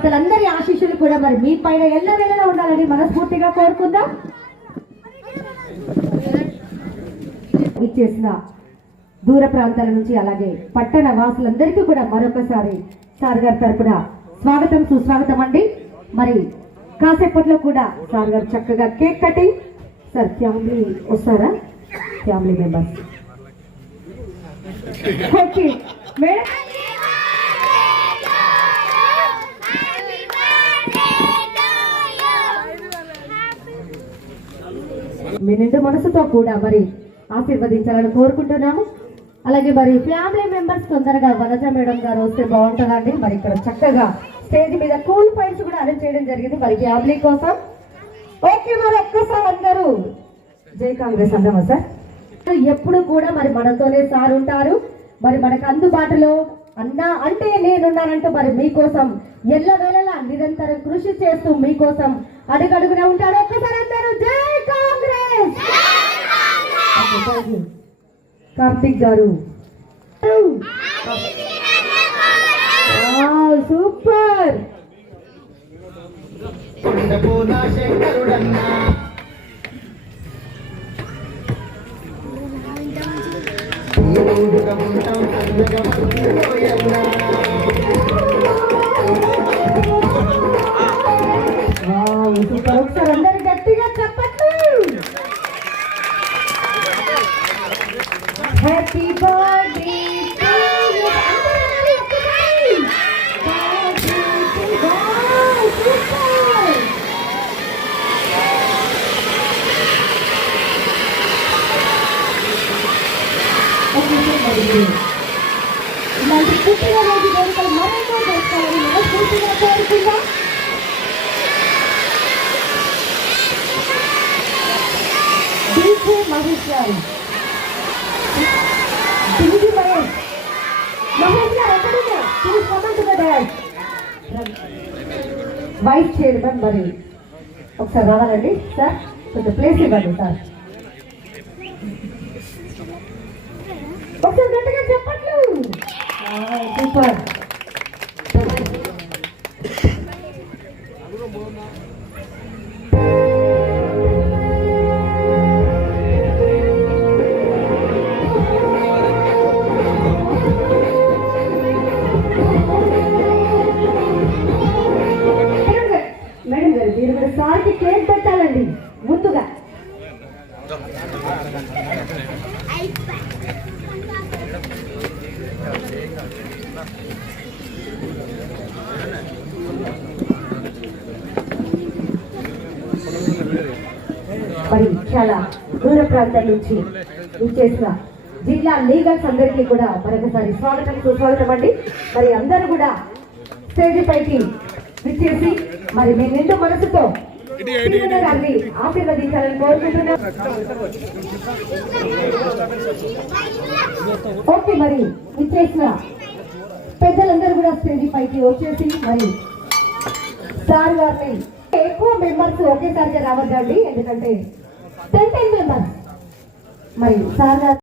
భక్తులందరి ఆశీస్సులు కూడా మరి మీ పైన ఎల్లవేళలా ఉండాలని మనస్ఫూర్తిగా కోరుకుందాం. ఇచ్చేసిన దూర ప్రాంతాల నుంచి అలాగే పట్టణ వాసులందరికీ కూడా మరొకసారి సార్ గారి తరపున స్వాగతం సుస్వాగతం అండి. మరి కాసేపట్లో కూడా సార్ గారు చక్కగా కేక్ కటింగ్. సార్ ఫ్యామిలీ వస్తారా? Family members okay madam. మీ నిండు మనసుతో కూడా మరి ఆశీర్వదించాలని కోరుకుంటున్నాము. అలాగే మరి ఫ్యామిలీ మెంబర్స్ తొందరగా వనజ మేడం గారు వస్తే బాగుంటుందండి. మరి ఇక్కడ చక్కగా స్టేజ్ మీద కూల్ ఫైల్స్ కూడా అరేంజ్ చేయడం జరిగింది మరి ఫ్యామిలీ కోసం. ఓకే మరి ఒక్కసారి అందరూ జై కాంగ్రెస్ అందామా సార్? ఎప్పుడు కూడా మరి మనతోనే సార్ ఉంటారు. మరి మనకు అందుబాటులో అన్నా అంటే నేనున్నానంటూ మరి మీకోసం ఎల్లవేళలా నిరంతరం కృషి చేస్తూ మీకోసం అడుగడుగునే ఉంటాడు. ఒక్కసారి అందరూ జై కాంగ్రెస్. కార్తిక్ గారు సూపర్. ఒకసారి అందరు గట్టిగా చెప్పట్లు. హ్యాపీ బర్త్డే ఇలాంటి పుట్టినరోజు వేడుకలు మరెన్నో చేసుకోవాలని మనస్ఫూర్తిగా కోరుకుందాం. మహేష్ గారు మహేష్ గారు ఎక్కడున్నా వైస్ చైర్మన్ మరి ఒకసారి రావాలండి సార్. కొంచెం ప్లేస్ ఇవ్వండి సార్. ఒకసారి గట్టిగా చెప్పట్లు. సూపర్. మేడం గారు మీరు కూడా సార్కి కేక్ పెట్టాలండి ముందుగా. మరి చాలా దూర ప్రాంతాల నుంచి చేసిన జిల్లా లీగల్స్ అందరికీ కూడా మరొకసారి స్వాగతం సుస్వాగతం అండి. మరి అందరూ కూడా స్టేజ్ పైకి విచ్చేసి మరి మీ నిండు మనసుతో గారిని ఆశీర్వదించాలని కోరుకుంటున్నాం. ఓకే మరి విచ్చేసిన పెద్దలందరూ కూడా స్టేజ్ పైకి వచ్చేసి మరి సార్ గారిని ఎక్కువ మెంబర్స్ ఒకేసారిగా రావద్దండి, ఎందుకంటే 10 మెంబర్స్ మరి సార్ గారు